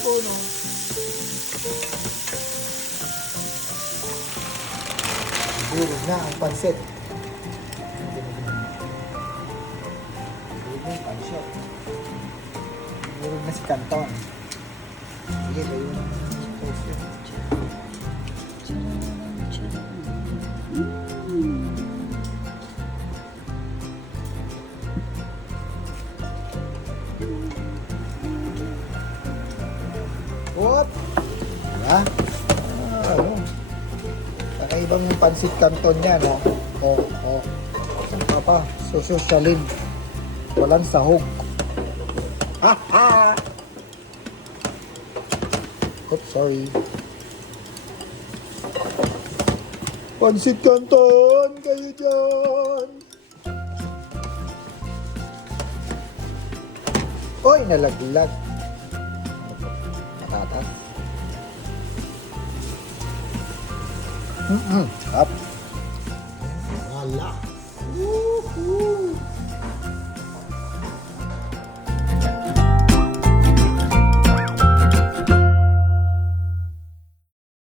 po, no? Siguro na ang pansit. Siguro na ang pansit. Siguro na si Canton. Sige, kayo na. What? Diba? Kakaibang yung pansit Canton yan, no? Saan ka pa? Sosyalin. Walang sahog. Oops, sorry. Pansit Canton! Kayo dyan! Oy, nalaglag. Patatas. Up. Wala. Woohoo!